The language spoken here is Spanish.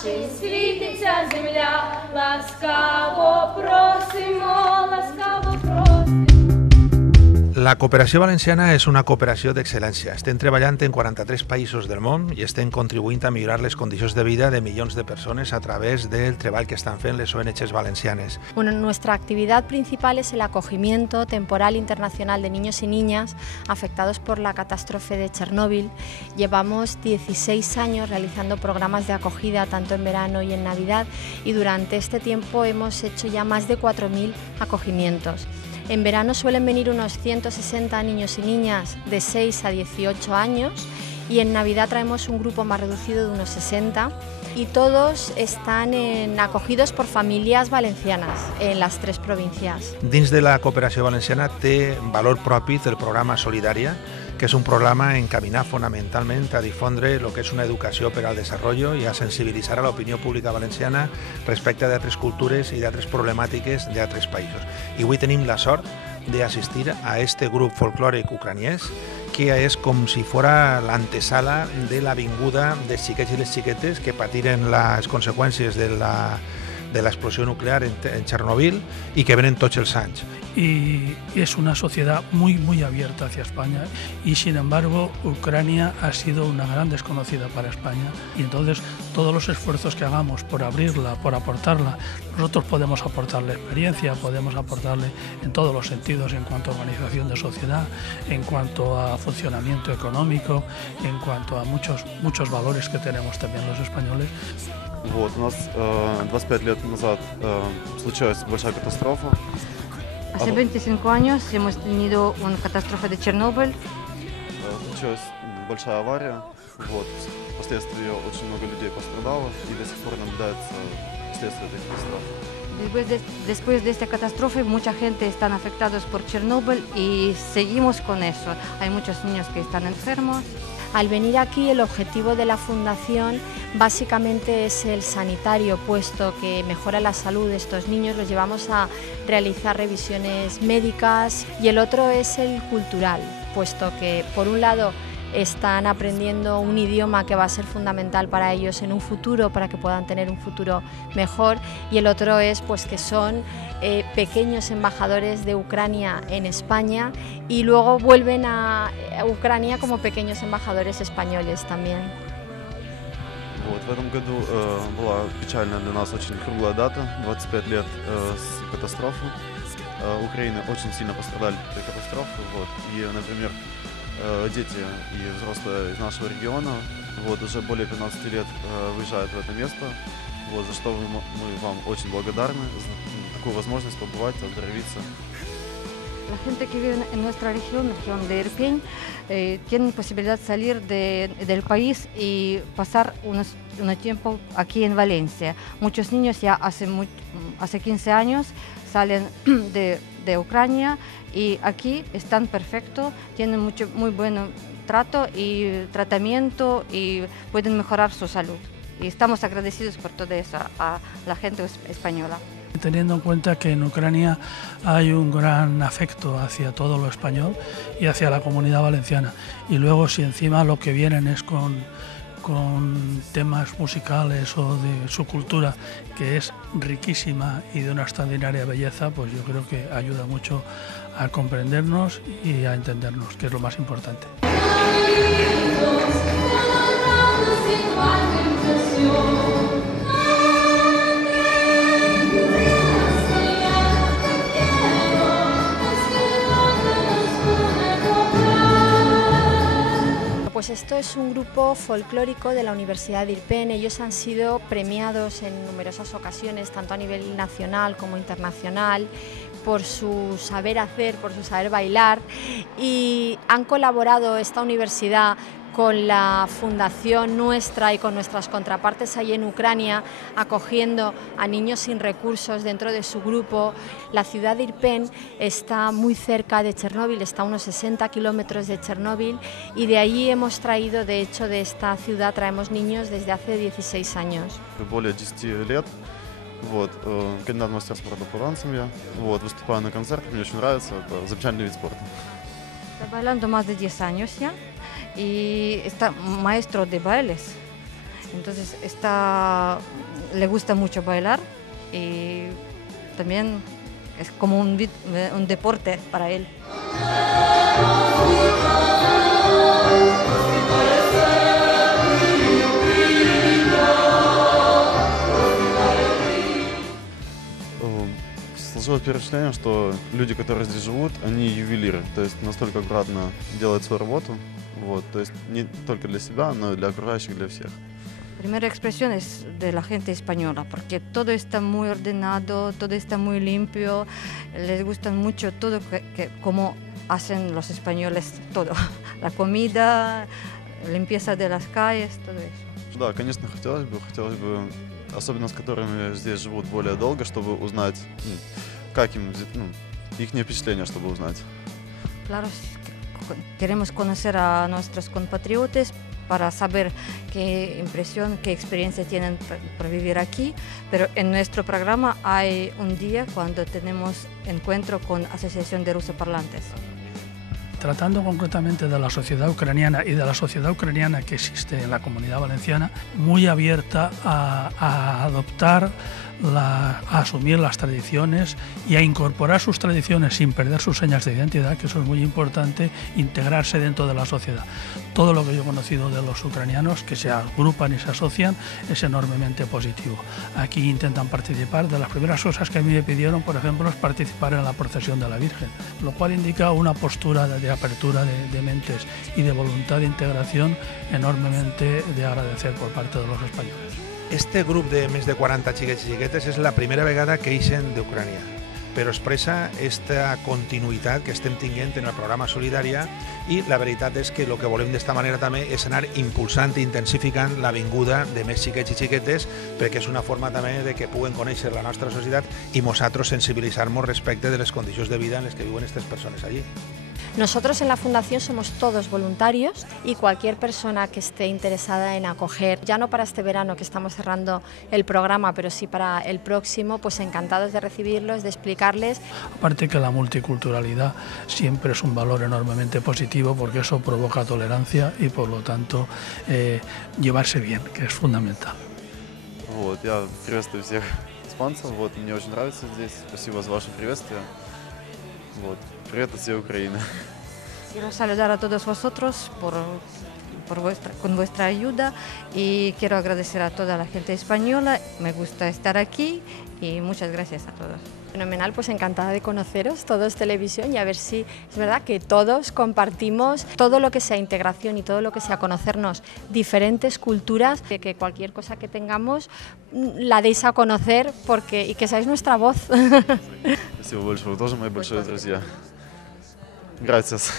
нашій світиться земля, ласкаво просимо, ласкаво просимо. La cooperació valenciana és una cooperació d'excel·lència. Estem treballant en 43 països del món i estem contribuint a millorar les condicions de vida de milions de persones a través del treball que estan fent les ONGs valencianes. Bueno, nuestra actividad principal es el acogimiento temporal internacional de niños y niñas afectados por la catástrofe de Chernóbil. Llevamos 16 años realizando programas de acogida tanto en verano y en Navidad y durante este tiempo hemos hecho ya más de 4.000 acogimientos. En verano suelen venir unos 160 niños y niñas de 6 a 18 años y en Navidad traemos un grupo más reducido de unos 60 y todos están acogidos por familias valencianas en las 3 provincias. Dins de la cooperació valenciana té valor propi del programa Solidària, que és un programa encaminat fonamentalment a difondre el que és una educació per al desenvolupament i a sensibilitzar a l'opinió pública valenciana respecte d'altres cultures i d'altres problemàtiques d'altres països. I avui tenim la sort d'assistir a este grup folclòric ucraniès que és com si fora l'antesala de la vinguda dels xiquets i les xiquetes que patiren les conseqüències de l'explosió nuclear en Chernobyl y que ven tots els anys. Y es una sociedad muy abierta hacia España y sin embargo Ucrania ha sido una gran desconocida para España y entonces todos los esfuerzos que hagamos por abrirla, por aportarla, nosotros podemos aportarle experiencia, podemos aportarle en todos los sentidos en cuanto a organización de sociedad, en cuanto a funcionamiento económico, en cuanto a muchos valores que tenemos también los españoles. Вот, у нас 25 лет назад случилась большая катастрофа. Hace 25 años hemos tenido una catástrofe de Chernobyl. Случилась большая авария. Вот, впоследствии очень много людей пострадало и до сих пор наблюдается последствия этой катастрофы. Después de esta catástrofe, mucha gente está afectada por Chernobyl y seguimos con eso. Hay muchos niños que están enfermos. Al venir aquí, el objetivo de la fundación básicamente es el sanitario, puesto que mejora la salud de estos niños, los llevamos a realizar revisiones médicas, y el otro es el cultural, puesto que por un lado están aprendiendo un idioma que va a ser fundamental para ellos en un futuro, para que puedan tener un futuro mejor, y el otro es pues que son pequeños embajadores de Ucrania en España y luego vuelven a Ucrania como pequeños embajadores españoles también. Вот, в этом году была печальная для нас очень круглая дата, 25 лет с катастрофы. Украина очень сильно пострадали от этой катастрофы. Вот, и, например, дети и взрослые из нашего региона вот, уже более 15 лет выезжают в это место, вот, за что мы вам очень благодарны за такую возможность побывать, оздоровиться. La gente que vive en nuestra región de Irpin, tiene posibilidad de salir del país y pasar un tiempo aquí en Valencia. Muchos niños ya hace 15 años salen de Ucrania y aquí están perfectos, tienen muy buen trato y tratamiento y pueden mejorar su salud. Y estamos agradecidos por todo eso a la gente española. Teniendo en cuenta que en Ucrania hay un gran afecto hacia todo lo español y hacia la comunidad valenciana, y luego si encima lo que vienen es con temas musicales o de su cultura, que es riquísima y de una extraordinaria belleza, pues yo creo que ayuda mucho a comprendernos y a entendernos, que es lo más importante. Pues esto es un grupo folclórico de la Universidad de Irpin. Ellos han sido premiados en numerosas ocasiones, tanto a nivel nacional como internacional, por su saber hacer, por su saber bailar, y han colaborado esta universidad con la fundación nuestra y con nuestras contrapartes allí en Ucrania, acogiendo a niños sin recursos dentro de su grupo. La ciudad de Irpin está muy cerca de Chernóbil, está a unos 60 kilómetros de Chernóbil, y de allí hemos traído, de hecho de esta ciudad traemos niños desde hace 16 años. Более 10 лет. Вот, кандидат в мастера спорта по танцам я. Вот, выступаю на концертах, мне очень нравится, это замечательный вид спорта. Estoy bailando más de 10 años ya y está maestro de bailes Entonces le gusta mucho bailar y también es como un deporte para él. Сложилось впечатление, что люди, которые здесь живут, они ювелиры, то есть настолько аккуратно делают свою работу, вот, то есть не только для себя, но и для окружающих, для всех. Primera expresión es de la gente española, porque todo está muy ordenado, todo está muy limpio, les gusta mucho todo como hacen los españoles, todo, la comida, limpieza de las calles, todo eso. Да, конечно, хотелось бы, особенно с которыми здесь живут более долго, чтобы узнать, как им, их впечатления, чтобы узнать. Claro, queremos conocer a nuestros compatriotas para saber qué impresión, qué experiencia tienen para vivir aquí, pero en nuestro programa hay un día cuando tenemos encuentro con Asociación de Rusoparlantes. Tratando concretamente de la sociedad ucraniana y de la sociedad ucraniana que existe en la Comunidad Valenciana, muy abierta a adoptar, a asumir las tradiciones y a incorporar sus tradiciones sin perder sus señas de identidad, que eso es muy importante, integrarse dentro de la sociedad. Todo lo que yo he conocido de los ucranianos que se agrupan y se asocian es enormemente positivo. Aquí intentan participar. De las primeras cosas que a mí me pidieron, por ejemplo, es participar en la procesión de la Virgen, lo cual indica una postura de apertura de mentes y de voluntad de integración enormemente de agradecer por parte de los españoles. Este grup de més de 40 xiquets i xiquetes és la primera vegada que ixen d'Ucrània, però expressa esta continuïtat que estem tinguent en el programa Solidària i la veritat és que el que volem d'esta manera també és anar impulsant i intensificant la vinguda de més xiquets i xiquetes perquè és una forma també de que puguen conèixer la nostra societat i nosaltres sensibilitzar-nos respecte de les condicions de vida en les que viuen aquestes persones allí. Nosotros en la Fundación somos todos voluntarios y cualquier persona que esté interesada en acoger, ya no para este verano que estamos cerrando el programa, pero sí para el próximo, pues encantados de recibirlos, de explicarles. Aparte que la multiculturalidad siempre es un valor enormemente positivo porque eso provoca tolerancia y por lo tanto llevarse bien, que es fundamental. Вот, я приветствую всех испанцев, вот, мне очень нравится здесь, спасибо за ваше приветствие. Вот. Привет от всей Украины. Quiero saludar a todos vosotros con vuestra ayuda y quiero agradecer a toda la gente española. Me gusta estar aquí y muchas gracias a todos. Fenomenal, pues encantada de conoceros, todos televisión, y a ver si es verdad que todos compartimos todo lo que sea integración y todo lo que sea conocernos diferentes culturas, que cualquier cosa que tengamos la deis a conocer y que seáis nuestra voz. Спасибо большое, вы тоже мои большие друзья. Gracias.